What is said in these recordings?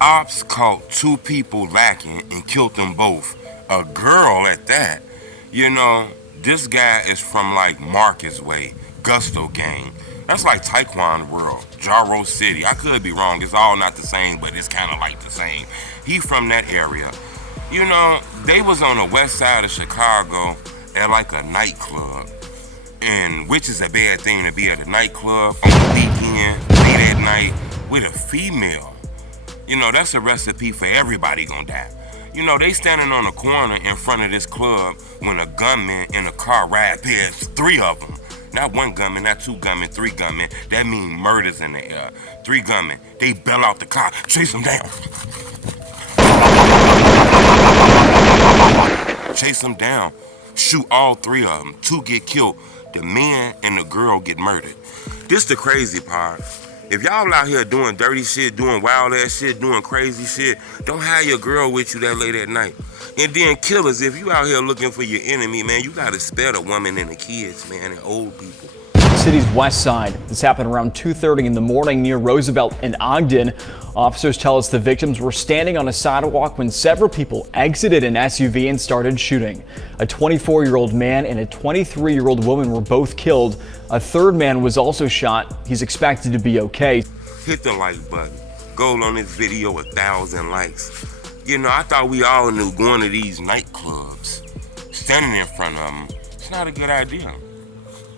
Ops caught two people lacking and killed them both. A girl at that. You know, this guy is from like Marcus Way, Gusto Gang. That's like Taekwondo World, Jaro City. I could be wrong. It's all not the same, but it's kind of like the same. He from that area. You know, they was on the west side of Chicago at like a nightclub. And which is a bad thing to be at a nightclub on the weekend, late at night, with a female. You know, that's a recipe for everybody gonna die. You know, they standing on the corner in front of this club when a gunman in a car ride past three of them. Not one gunman, not two gunmen, three gunmen. That means murders in the air. Three gunmen. They bail out the car, chase them down. Chase them down. Shoot all three of them. Two get killed. The man and the girl get murdered. This the crazy part. If y'all out here doing dirty shit, doing wild ass shit, doing crazy shit, don't have your girl with you that late at night. And then killers, if you out here looking for your enemy, man, you gotta spare the woman and the kids, man, and old people. City's west side. This happened around 2:30 in the morning near Roosevelt and Ogden. Officers tell us the victims were standing on a sidewalk when several people exited an SUV and started shooting. A 24-year-old man and a 23-year-old woman were both killed. A third man was also shot. He's expected to be okay. Hit the like button. Goal on this video, 1,000 likes. You know, I thought we all knew going to these nightclubs, standing in front of them, it's not a good idea.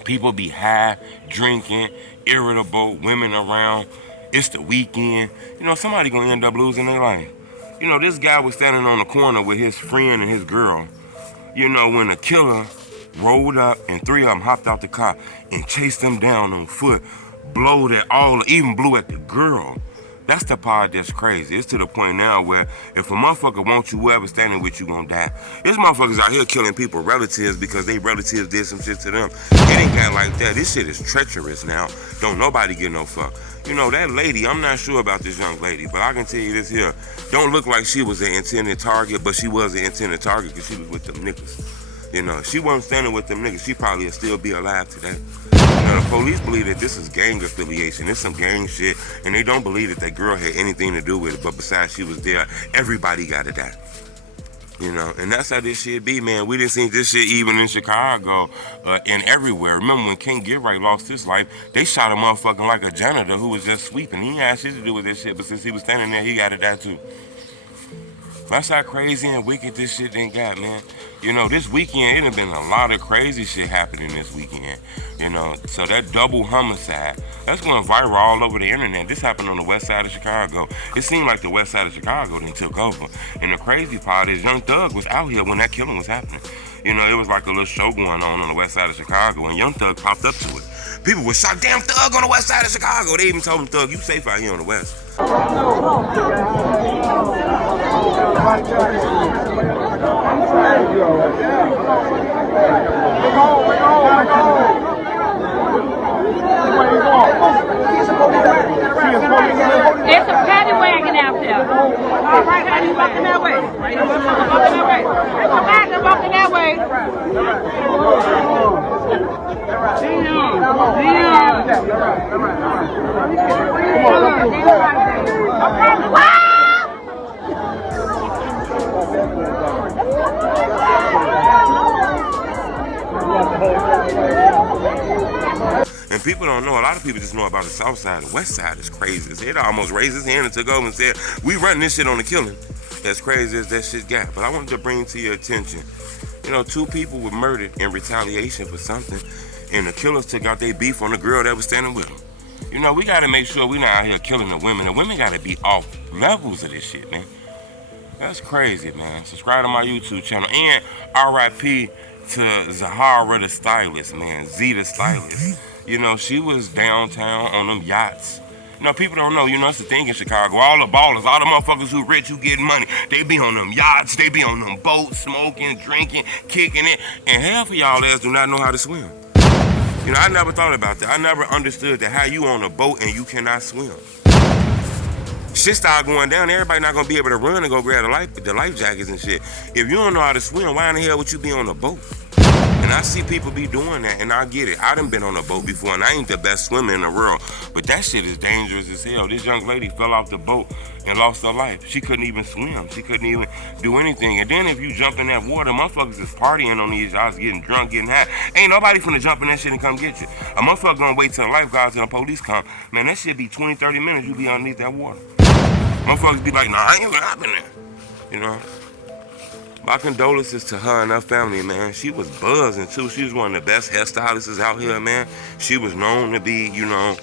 People be high, drinking, irritable, women around. It's the weekend. You know, somebody gonna end up losing their life. You know, this guy was standing on the corner with his friend and his girl. You know, when the killer rolled up and three of them hopped out the car and chased them down on foot, even blew at the girl. That's the part that's crazy. It's to the point now where if a motherfucker wants you, whoever standing with you gonna die. This motherfuckers out here killing people, relatives, because they relatives did some shit to them. It ain't got like that. This shit is treacherous now. Don't nobody get no fuck. You know, that lady, I'm not sure about this young lady, but I can tell you this here. Don't look like she was an intended target, but she was an intended target because she was with them niggas. You know, if she wasn't standing with them niggas, she probably would still be alive today. You know, the police believe that this is gang affiliation. It's some gang shit, and they don't believe that that girl had anything to do with it. But besides she was there, everybody got to die. You know, and that's how this shit be, man. We didn't see this shit even in Chicago and everywhere. Remember when King Get Right lost his life, they shot a motherfucker like a janitor who was just sweeping. He had shit to do with this shit, but since he was standing there, he got to die too. That's how crazy and wicked this shit done got, man. You know, this weekend, it done been a lot of crazy shit happening this weekend. You know, so that double homicide, that's going viral all over the internet. This happened on the west side of Chicago. It seemed like the west side of Chicago then took over. And the crazy part is Young Thug was out here when that killing was happening. You know, it was like a little show going on the west side of Chicago, and Young Thug popped up to it. People were shocked, damn Thug on the west side of Chicago. They even told him, Thug, you safe out here on the west. There's a paddy wagon out there. All right, honey, walking that way. Walking that way. There's a wagon walking that way. And people don't know, a lot of people just know about the south side. The west side is crazy. It almost raised his hand and took over and said, we run this shit on the killing. As crazy as that shit got. But I wanted to bring to your attention, you know, two people were murdered in retaliation for something, and the killers took out their beef on the girl that was standing with them. You know, we gotta make sure we're not out here killing the women. The women gotta be off levels of this shit, man. That's crazy, man. Subscribe to my YouTube channel. And RIP to Zahara the stylist, man. Z the stylist. You know, she was downtown on them yachts. You know, people don't know, you know, it's the thing in Chicago. All the ballers, all the motherfuckers who rich, who getting money, they be on them yachts, they be on them boats, smoking, drinking, kicking it. And half of y'all ass do not know how to swim. You know, I never thought about that. I never understood that how you on a boat and you cannot swim. Shit start going down, everybody not gonna be able to run and go grab the life jackets and shit. If you don't know how to swim, why in the hell would you be on a boat? And And I see people be doing that, and I get it. I done been on a boat before, and I ain't the best swimmer in the world, but that shit is dangerous as hell. This young lady fell off the boat and lost her life. She couldn't even swim. She couldn't even do anything. And then if you jump in that water, motherfuckers is partying on these yachts, getting drunk, getting high. Ain't nobody finna jump in that shit and come get you. A motherfucker gonna wait till the lifeguards and the police come. Man, that shit be 20, 30 minutes, you be underneath that water. Motherfuckers be like, nah, I ain't even hopping there. You know? My condolences to her and her family, man. She was buzzing, too. She was one of the best hairstylists out here, man. She was known to be, you know,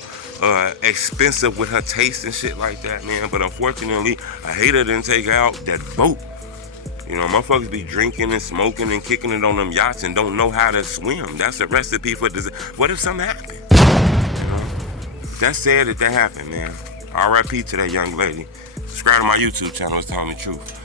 expensive with her taste and shit like that, man. But unfortunately, a hater didn't take out that boat. You know, motherfuckers be drinking and smoking and kicking it on them yachts and don't know how to swim. That's a recipe for disaster. What if something happened? You know? That's sad that happened, man. R.I.P. to that young lady. Subscribe to my YouTube channel. It's telling the truth.